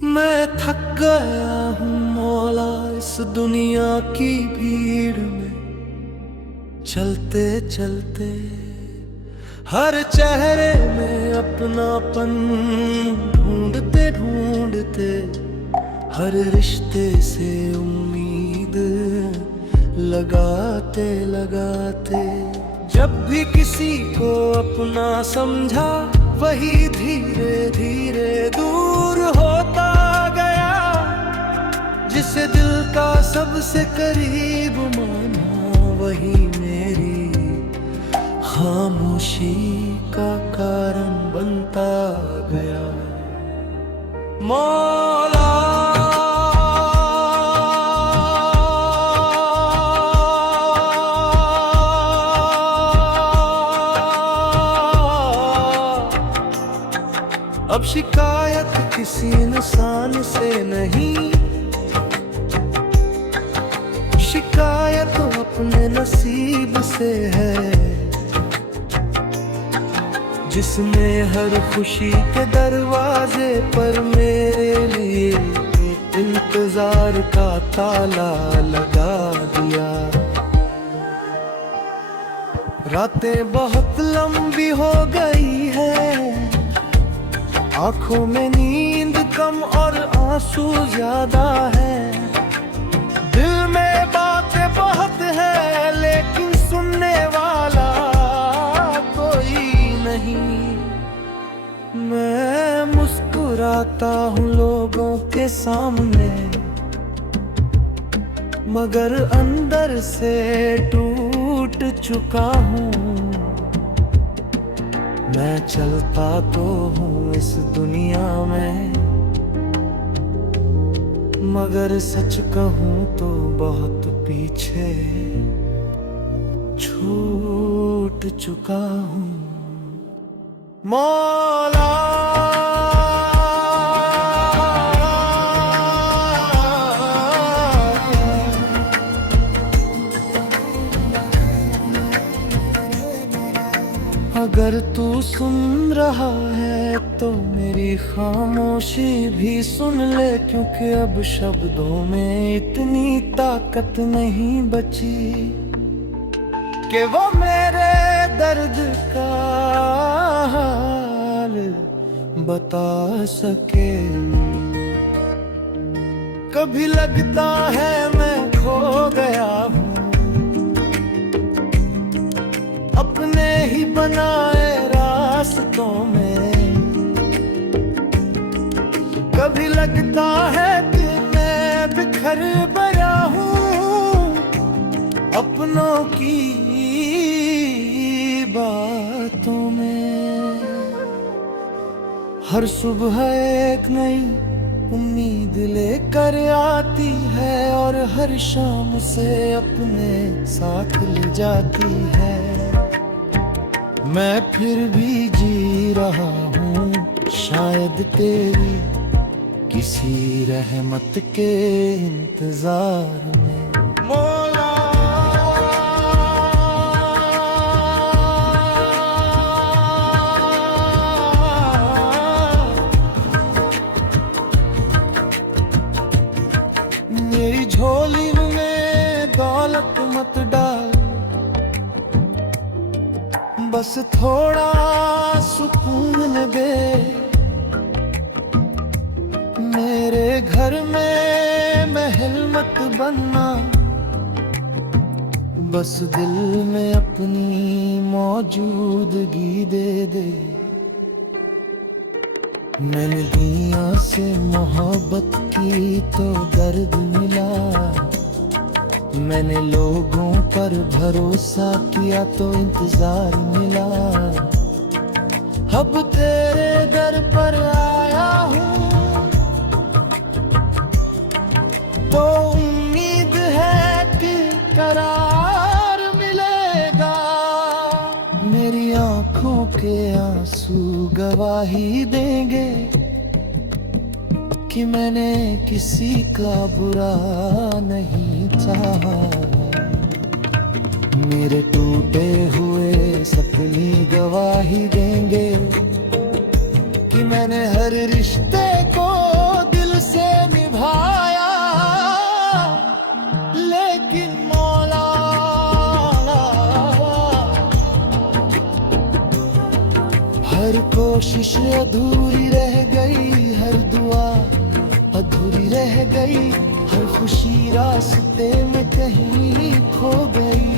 मैं थक गया हूँ मौला इस दुनिया की भीड़ में, चलते चलते हर चेहरे में अपनापन ढूंढते ढूंढते, हर रिश्ते से उम्मीद लगाते लगाते। जब भी किसी को अपना समझा वही धीरे धीरे दूर होता गया, जिसे दिल का सबसे करीब माना वही मेरी खामोशी का कारण बनता गया। मौला अब शिकायत किसी इंसान से नहीं, शिकायत तो अपने नसीब से है, जिसने हर खुशी के दरवाजे पर मेरे लिए इंतजार का ताला लगा दिया। रातें बहुत लंबी हो गई है, आंखों में नींद कम और आंसू ज्यादा है, दिल में बातें बहुत है लेकिन सुनने वाला कोई नहीं। मैं मुस्कुराता हूँ लोगों के सामने, मगर अंदर से टूट चुका हूँ। मैं चलता तो हूँ इस दुनिया में, मगर सच कहूँ तो बहुत पीछे छूट चुका हूँ। मौला अगर तू सुन रहा है तो मेरी खामोशी भी सुन ले, क्योंकि अब शब्दों में इतनी ताकत नहीं बची कि वो मेरे दर्द का हाल बता सके। कभी लगता है मैं खो गया हूँ अपने ही बनाए रास्तों में, कभी लगता है कि मैं बिखर गया हूँ अपनों की बातों में। हर सुबह एक नई उम्मीद लेकर आती है और हर शाम से अपने साथ ले जाती है। मैं फिर भी जी रहा हूँ शायद तेरी किसी रहमत के इंतजार में। मौला मेरी झोली में दौलत मत डाल, बस थोड़ा सुकून दे। मेरे घर में महल मत बनना, बस दिल में अपनी मौजूदगी दे दे। मैंने दुनिया से मोहब्बत की तो दर्द मिला, मैंने लोगों पर भरोसा किया तो इंतजार मिला। अब तेरे दर पर आया हूँ तो उम्मीद है कि करार मिलेगा। मेरी आंखों के आंसू गवाही देंगे कि मैंने किसी का बुरा नहीं चाहा। मेरे टूटे हुए सपने गवाही देंगे कि मैंने हर रिश्ते को दिल कोशिश अधूरी रह गई, हर दुआ अधूरी रह गई, हर खुशी रास्ते में कहीं खो गई।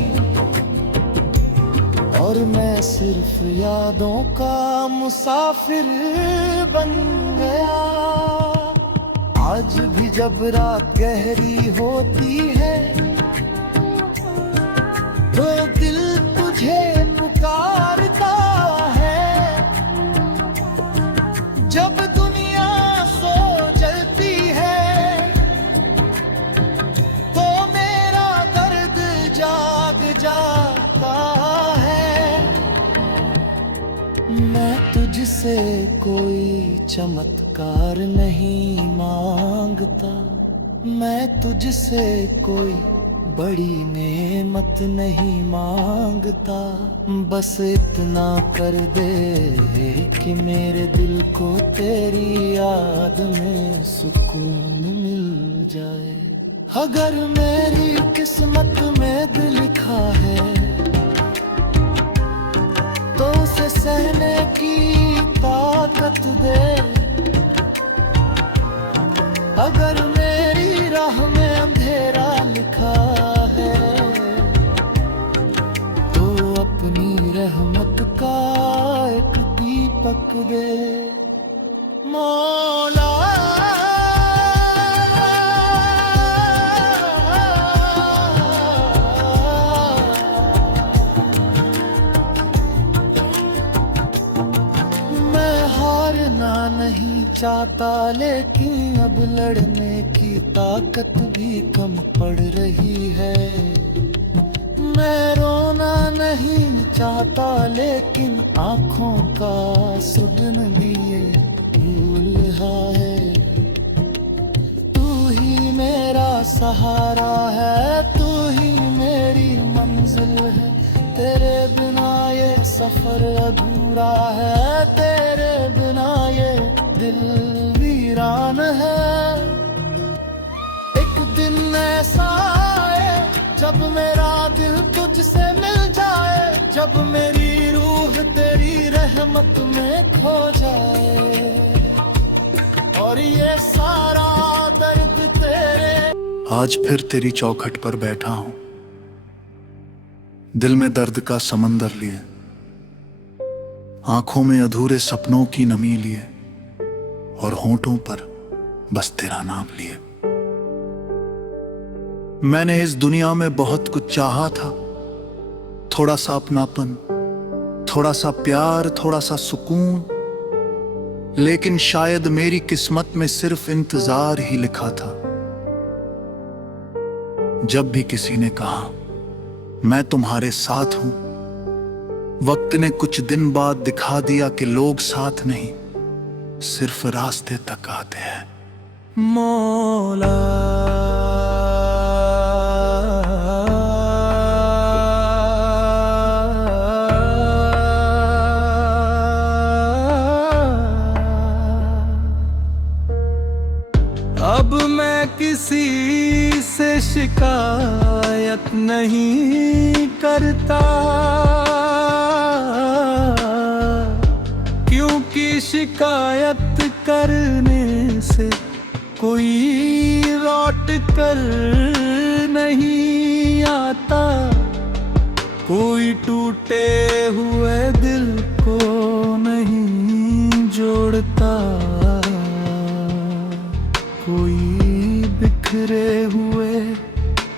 और मैं सिर्फ यादों का मुसाफिर बन गया। आज भी जब रात गहरी होती है तो दिल तुझे पुकारता है। जब दुनिया सो जलती है तो मेरा दर्द जाग जाता है। मैं तुझसे कोई चमत्कार नहीं मांगता, मैं तुझसे कोई बड़ी नेमत नहीं मांगता। बस इतना कर दे कि मेरे दिल को तेरी याद में सुकून मिल जाए। अगर मेरी किस्मत में दिल लिखा है तो उसे सहने की ताकत दे। अगर मेरी राह में अंधेरा लिखा है तो अपनी रहमत का एक दीपक दे। मौला नहीं चाहता, लेकिन अब लड़ने की ताकत भी कम पड़ रही है। मैं रोना नहीं चाहता, लेकिन आंखों का सुगन भी ये भूल रहा है। तू ही मेरा सहारा है, तू ही मेरी मंजिल है। तेरे बिना ये सफर अधूरा है, तेरे बिना ये दिल वीरान है। एक दिन ऐसा आए जब मेरा दिल तुझसे मिल जाए, जब मेरी रूह तेरी रहमत में खो जाए और ये सारा दर्द तेरे। आज फिर तेरी चौखट पर बैठा हूं, दिल में दर्द का समंदर लिए, आंखों में अधूरे सपनों की नमी लिए और होंठों पर बस तेरा नाम लिए। मैंने इस दुनिया में बहुत कुछ चाहा था, थोड़ा सा अपनापन, थोड़ा सा प्यार, थोड़ा सा सुकून, लेकिन शायद मेरी किस्मत में सिर्फ इंतजार ही लिखा था। जब भी किसी ने कहा मैं तुम्हारे साथ हूं, वक्त ने कुछ दिन बाद दिखा दिया कि लोग साथ नहीं, सिर्फ रास्ते तक आते हैं। मौला अब मैं किसी से शिकायत नहीं करता, क्योंकि शिकायत करने से कोई लौट कर नहीं आता। कोई टूटे हुए दिल को नहीं जोड़ता, कोई बिखरे हुए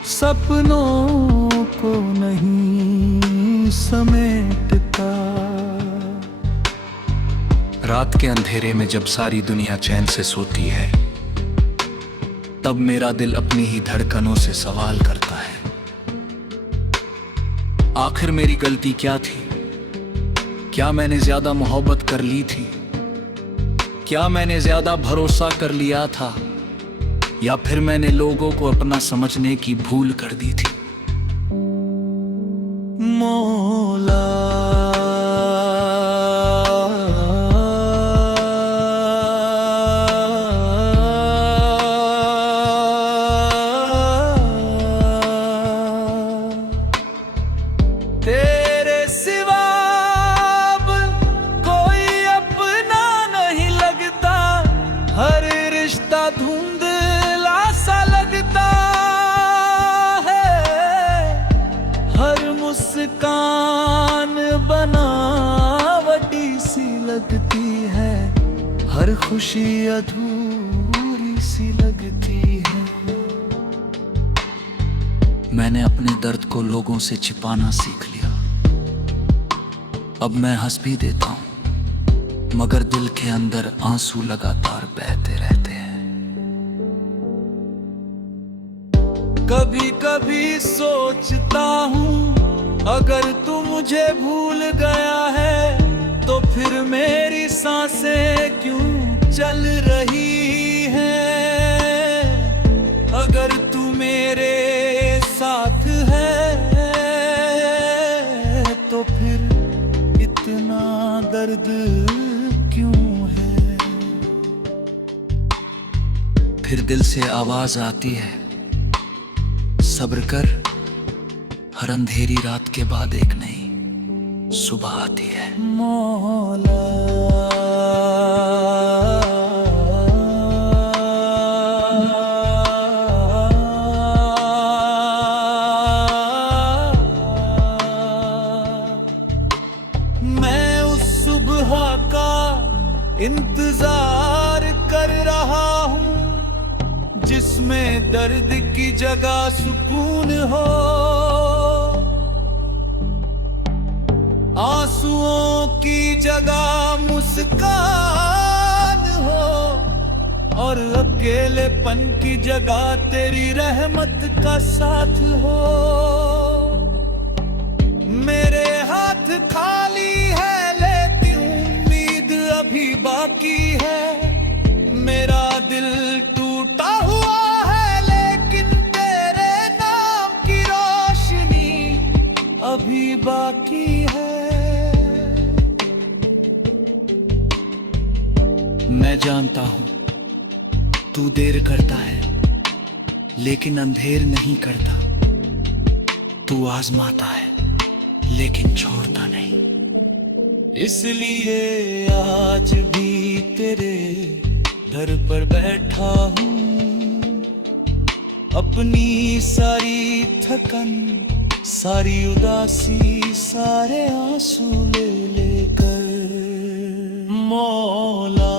सपनों को नहीं समेटता। रात के अंधेरे में जब सारी दुनिया चैन से सोती है, तब मेरा दिल अपनी ही धड़कनों से सवाल करता है, आखिर मेरी गलती क्या थी? क्या मैंने ज्यादा मोहब्बत कर ली थी? क्या मैंने ज्यादा भरोसा कर लिया था? या फिर मैंने लोगों को अपना समझने की भूल कर दी थी? मौला तेरे सिवा अब कोई अपना धुंधला सा लगता है, हर मुस्कान बनावटी सी लगती है, हर खुशी अधूरी सी लगती है। मैंने अपने दर्द को लोगों से छिपाना सीख लिया। अब मैं हंस भी देता हूं, मगर दिल के अंदर आंसू लगातार बहते रहते हैं। कभी कभी सोचता हूं, अगर तू मुझे भूल गया है तो फिर मेरी सांसें क्यों चल रही हैं। अगर तू मेरे साथ है तो फिर इतना दर्द क्यों है। फिर दिल से आवाज आती है, सब्र कर, हर अंधेरी रात के बाद एक नई सुबह आती है। मौला इंतजार कर रहा हूँ, जिसमें दर्द की जगह सुकून हो, आंसुओं की जगह मुस्कान हो, और अकेलेपन की जगह तेरी रहमत का साथ हो। मेरे हाथ खाली है, अभी बाकी है, मेरा दिल टूटा हुआ है, लेकिन तेरे नाम की रोशनी अभी बाकी है। मैं जानता हूं तू देर करता है, लेकिन अंधेर नहीं करता। तू आजमाता है, लेकिन छोड़ता नहीं। इसलिए आज भी तेरे दर पर बैठा हूँ, अपनी सारी थकन, सारी उदासी, सारे आंसू ले लेकर। मौला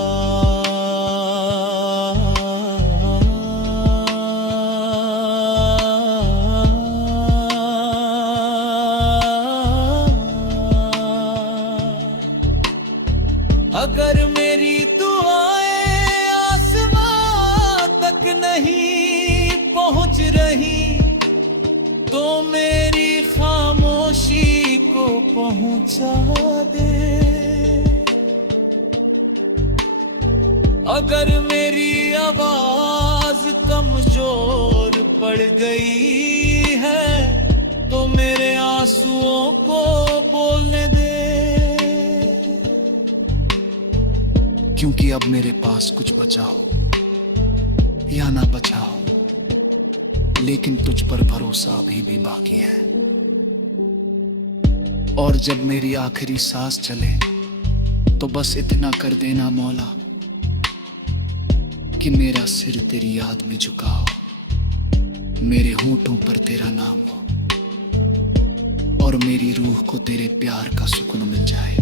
अगर मेरी दुआएं आसमां तक नहीं पहुंच रही, तो मेरी खामोशी को पहुंचा दे। अगर मेरी आवाज कमजोर पड़ गई है, तो मेरे आंसुओं को बोलने दे। क्योंकि अब मेरे पास कुछ बचा हो या ना बचा हो, लेकिन तुझ पर भरोसा अभी भी बाकी है। और जब मेरी आखिरी सांस चले, तो बस इतना कर देना मौला कि मेरा सिर तेरी याद में झुका हो, मेरे होंठों पर तेरा नाम हो, और मेरी रूह को तेरे प्यार का सुकून मिल जाए।